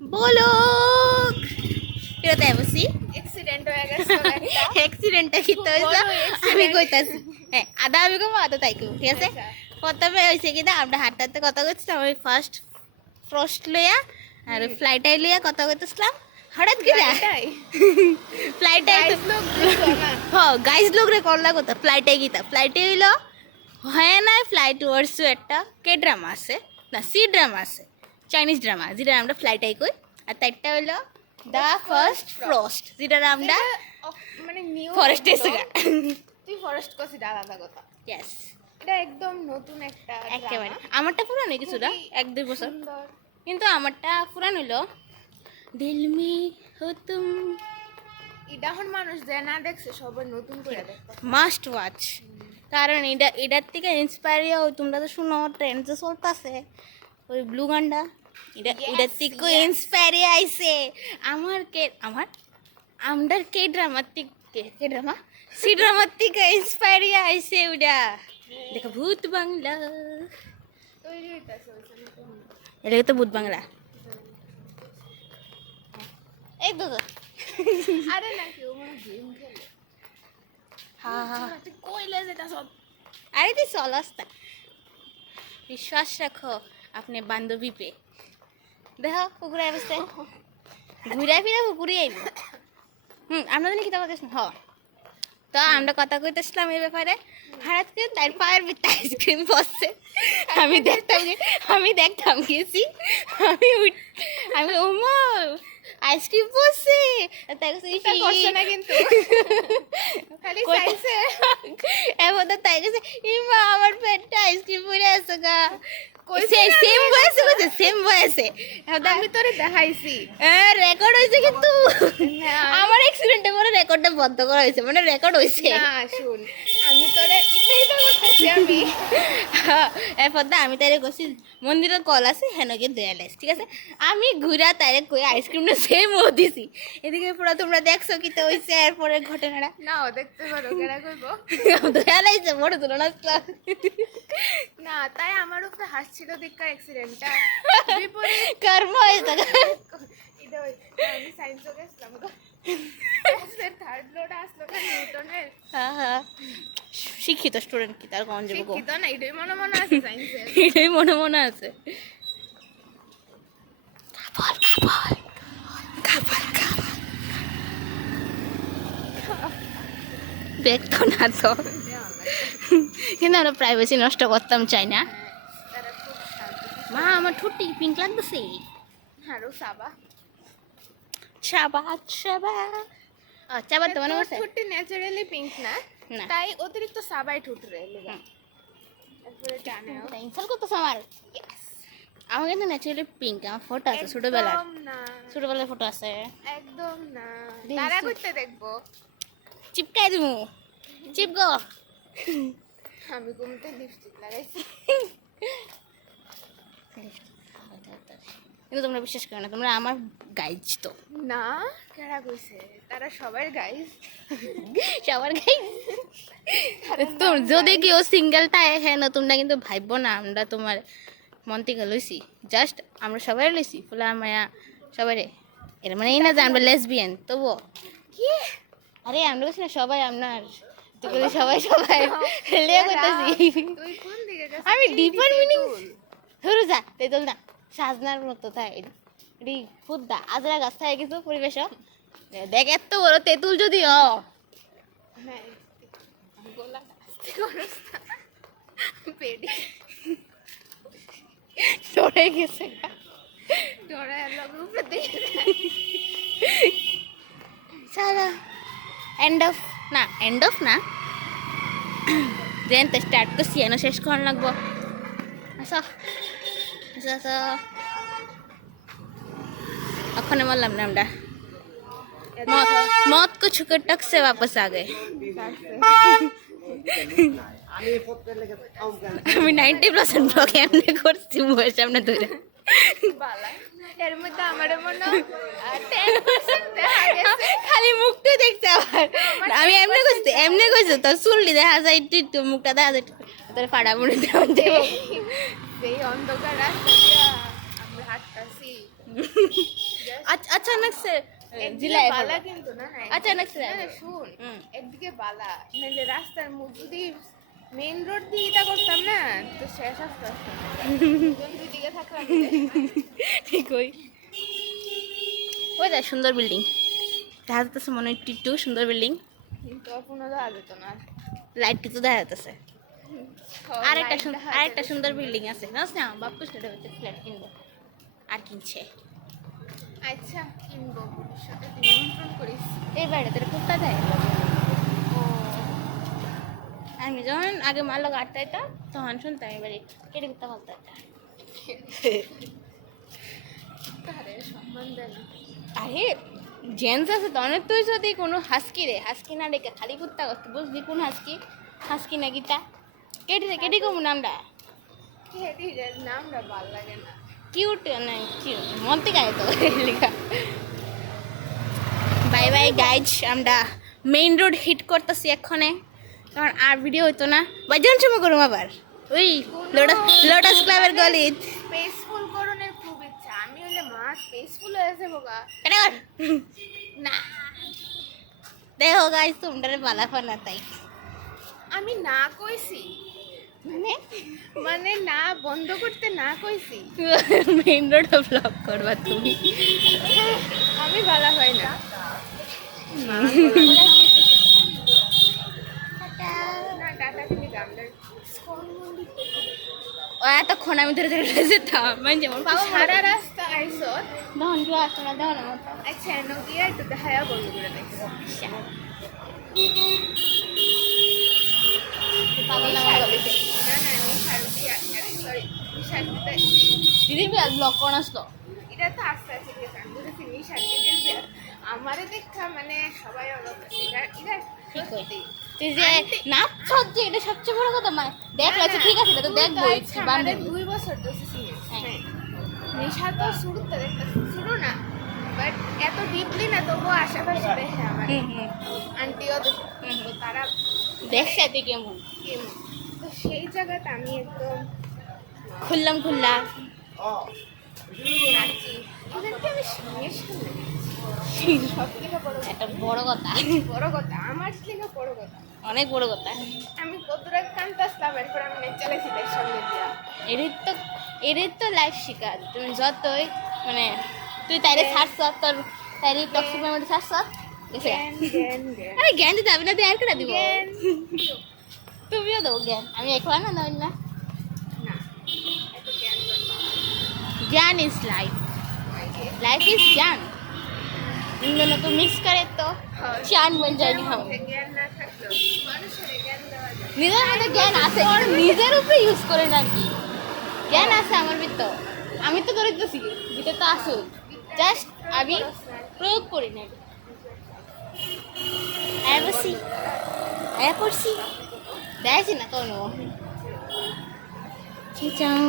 বলুক কোথায় বসি অ্যাক্সিডেন্ট হয়ে গেছে অ্যাক্সিডেন্টটা কি তো হইছে আমি কইতাছি হ্যাঁ আধা আমি কম আধা তাই কম ঠিক আছে প্রথমে হয়েছে কি না আমরা হাঁটতে কথা কইছিলাম আমি ফার্স্ট ফ্রস্ট লইয়া আর ফ্লাইটাই লইয়া কথা কইতেছিলাম হঠাৎ কি না ফ্লাইটে হ্যাঁ গাইজ লোক রে করলা কথা ফ্লাইটে গিতা ফ্লাইটে হইলো হয় না ফ্লাইট ওয়ার্সও একটা কে ড্রামা আছে না সি ড্রামা আছে চাইনিজ ড্রামা যেটা আমরা ফ্লাইটাই কই আর তারটা হইলো দ্য ফার্স্ট ফ্রস্ট যেটা আমরা মানে নিউ ফরেস্টে এসে তুই ফরেস্ট কসি আলাদা কথা ইয়েস এটা একদম নতুন একটা একেবারে আমারটা পুরানো কিছুটা এক দুই বছর সুন্দর কিন্তু আমারটা পুরান হইলো দিল মে হো তুম এটা এখন মানুষ যে না দেখছে সবার নতুন করে দেখতে মাস্ট ওয়াচ কারণ এটার থেকে ইন্সপায়ার হও তোমরা তো শুনো ট্রেন্ড যে চলতেছে ওই ব্লু গান্ডা এটার থেকে ইন্সপায়ার আইছে আমার কে ড্রামার থেকে কে ড্রামা সি ড্রামার থেকে ইন্সপায়ার আইছে ওটা দেখো ভূত বাংলা তৈরি হইতাছে ওইখানে এটা তো ভূত বাংলা এই তো আরে না কেউ মানে গেম খেলে হ্যাঁ হ্যাঁ তুই কইলে যেটা সব আরে তুই চলস্তা বিশ্বাস রাখো আপনি বান্ধবী পে দেখো পুকুরে আসছে ঘুরে ফিরে পুকুরে আইব আমরা জানি কি তা বলতেছ হ তো আমরা কথা কইতেছিলাম এই ব্যাপারে হঠাৎ করে তার পায়ের ভিতরে আইসক্রিম পড়ছে আমি দেখতাম গেছি আমি ওমা আইসক্রিম পড়ছে তাই করছে না কিন্তু খালি চাইছে এমন তাই গেছে ইমা আমার পেটটা আইসক্রিম পড়ে আছে গা সেম বয়সে আমি তোরে দেখাইছি রেকর্ড হয়েছে কিন্তু আমার অ্যাক্সিডেন্টে পরে রেকর্ডটা বন্ধ করা হয়েছে মানে রেকর্ড হয়েছে না শুন আমি তোরে এইটা করতেছি আমি এরপর আমি তাইরে কইছি মন্দিরের কল আছে হেনকে দেয়ালাইস ঠিক আছে আমি ঘুরা তাইরে কই আইসক্রিমটা সেম ও দিছি এদিকে পুরো তোমরা দেখছো কি তো হইছে এরপরে ঘটনাটা নাও দেখতে পারো কেনা কইবো দেয়ালাইছে বড় তুলনা না তাই আমার উপরে হাসছিল দেখা অ্যাক্সিডেন্টটা বিপরীত কর্ম হয়েছে এটা আমি সায়েন্সে গেছিলাম থার্ড ফ্লোরে আসলো না নিউটনের হ্যাঁ হ্যাঁ শিক্ষিত স্টুডেন্ট কি তার কোন যাবো শিক্ষিত না এটাই মনে আছে সায়েন্সে এটাই মনে আছে দেখতো না তো কিন্তু আমরা প্রাইভেসি নষ্ট করতাম চাই না তারা খুব শান্ত মা আমার ঠুটি পিঙ্ক লাগতেছে আরো সাবা চাবা চাবা চাবা তো মনে করছে ঠোঁটটি ন্যাচারালি পিঙ্ক না না। তাই অতিরিক্ত সাবাই ঠোঁট রে লেগে তারপরে টানেও ইনসাল করতেছে আমার কিন্তু ন্যাচারালি পিঙ্ক আমার ফটো আছে ছোটবেলার একদম না ছোটবেলার ফটো আছে একদম না দেখছি। তারা করতে দেখবো চিপকাই দিমু চিপগো আমি ঘুমতে লিপস্টিক লাগাইছি কিন্তু তোমরা বিশ্বাস করো না তোমরা আমার গাইজ তো না কেরা কইছে তারা সবার গাইস সবার গাইজ তো যদি কেউ সিঙ্গেলটা হ্যাঁ তোমরা কিন্তু ভাইব না আমরা তোমার মন থেকে লইছি জাস্ট আমরা সবাই লইছি ফুলা মায়া সবাই এর মানে এই না যে আমরা লেসবিয়ান তবুও কি আরে আমরা বলছি না সবাই আপনার সবাই সবাই লিয়ে করতেছি তুই কোন দিকে গেছিস আমি ডিপার মিনিং ধরু যা তেতুল না সাজনার মতো থাকে এটি খুদ্দা আজরা গাছ থাকে কিছু পরিবেশ দেখ এত বড় তেঁতুল যদি হ্যাঁ গোলা আস্তে করস না পেডি সরে গেছে ডরা এলো উপরে দেখে সারা এন্ড অফ না দেন তো স্টার্ট করছি এনে শেষ করার লাগবো আসো আসো আসো ওখানে বললাম না আমরা मौत को छुकर टक से वापस आ गए আমি 90% ব্লগ এমনি করছি মুখের সামনে ধরে বালা এর মধ্যে আমার মনে 10% দেখা গেছে খালি মুখটা দেখতে আবার আমি এমনি কইছি তোর শুনলি দেখা যায় একটু মুখটা দেখা যায় তোর ফাড়া মুড়ি দেব সেই অন্ধকার রাস্তা দিয়া আমরা হাঁটতাছি अचानक से একদিকে जिला বালা কিন্তু না না अचानक से না, না, শুন হুম। একদিকে বালা নাহলে রাস্তার মুখ যদি মেইন রোড দিয়ে এটা করতাম না তো শেষ আসতে আসতে দুই দিকে থাকলাম ঠিক ওই ওই দেখ সুন্দর বিল্ডিং দেখা যাচ্ছে মনে হয় টিটু সুন্দর বিল্ডিং কিন্তু কোনো দেওয়া যেত না লাইট তো দেখা যাচ্ছে আরেকটা সুন্দর বিল্ডিং আছে জানিস না বাপু সেটা হচ্ছে ফ্ল্যাট কিনবো আর কিনছে আচ্ছা কিনবো ভবিষ্যতে তুই নিমন্ত্রণ করিস এই বাড়িতে তোর কুত্তা দেয় ও আমি যখন আগে মার লোক আটটা যেতাম তখন শুনতাম এবারে কেটে কুত্তা বলতে তারে সম্মান দেয় না আরে জেন্টস আছে তো অনেক তুই যদি কোনো হাসকি রে হাসকি না ডেকে খালি কুত্তা করতে বুঝলি কোন হাসকি হাসকি না গীতা কেটে কমু নামটা খেটির নামটা ভাল লাগে না কিউট না কিউট মন থেকে আয় তো লেখা বাই বাই গাইজ আমরা মেইন রোড হিট করতেছি এক্ষণে কারণ আর ভিডিও হইতো না বাজান সময় করুম আবার ওই লোটাস ক্লাবের গলিত পেসফুল করণের খুব ইচ্ছা আমি হলে মাছ পেসফুল হয়েছে বোকা কেন কর? না দেখো গাইজ তোমরা বালা ফানা তাই আমি না কইছি মানে মানে না বন্ধ করতে না কইছি মেইন রোড ব্লক করবা তুমি আমি ভালো হয় না না টাটা তুমি গামলার ও এতক্ষণ আমি ধরে ধরে যেতাম মানে যেমন বাবা সারা রাস্তা আইসত দহন কি আসতো না দহন মতো আচ্ছা নদিয়া একটু দেখায়া বন্ধ করে দেখছো পাগল না আমার গলিতে না না সরি নিশান্তিতে দিদির বিয়ার ব্লক কোন আসলো এটা তো আস্তে আস্তে ঠিক আছে আমি বলেছি নিশান্তিদের বিয়ার আমারে দেখা মানে সবাই অবাক এটা এটা ঠিক কই সত্যি তুই যে নাচ সজ্জে এটা সবচেয়ে বড় কথা মা দেখ লাগছে ঠিক আছে এটা তো দেখবই আমাদের বান্ধবী 2 বছর তো সিনিয়র হ্যাঁ। নিশা তো শুরুতে দেখতে শুরু না বাট এত ডিপলি না তবুও আশেপাশে দেখে আমার আন্টিও দেখে তো তারা দেখছে তুই কেমন কেমন তো সেই জায়গাতে আমি একদম খুললাম খুললা নাচি এদেরকে আমি সঙ্গে সঙ্গে সব থেকে একটা বড় কথা বড় কথা আমার থেকে বড় কথা অনেক বড় কথা আমি কতটা কান্তাসলাম এরপর আমি চলেছি তার সঙ্গে দিয়া এদের তো লাইফ শিকার তুমি যতই মানে তুই তাইরে ছাড়ছ তোর তাইরে টক্সিক মেমোরি ছাড়ছ গেছে জ্ঞান জ্ঞান জ্ঞান আরে জ্ঞান দিতে আমি না দিয়ে আর করে দিব জ্ঞান তুমিও দেবো জ্ঞান আমি একলা না নয় না না এত জ্ঞান জন্ম জ্ঞান ইজ लाइफ इज ज्ञान इन दोनों को मिक्स करे तो ज्ञान बन जाएगी हम জ্ঞান না থাকলেও মানুষের জ্ঞান দেওয়া যায় নিজের মধ্যে জ্ঞান আছে কিন্তু নিজের উপরে ইউজ করে না কি জ্ঞান আছে আমার ভিতর আমি তো দরিদ্রছি ভিতর তো আসুক জাস্ট আমি প্রয়োগ করি না আয়া বসি আয়া পড়ছি দেখছি না কোনো চিচাও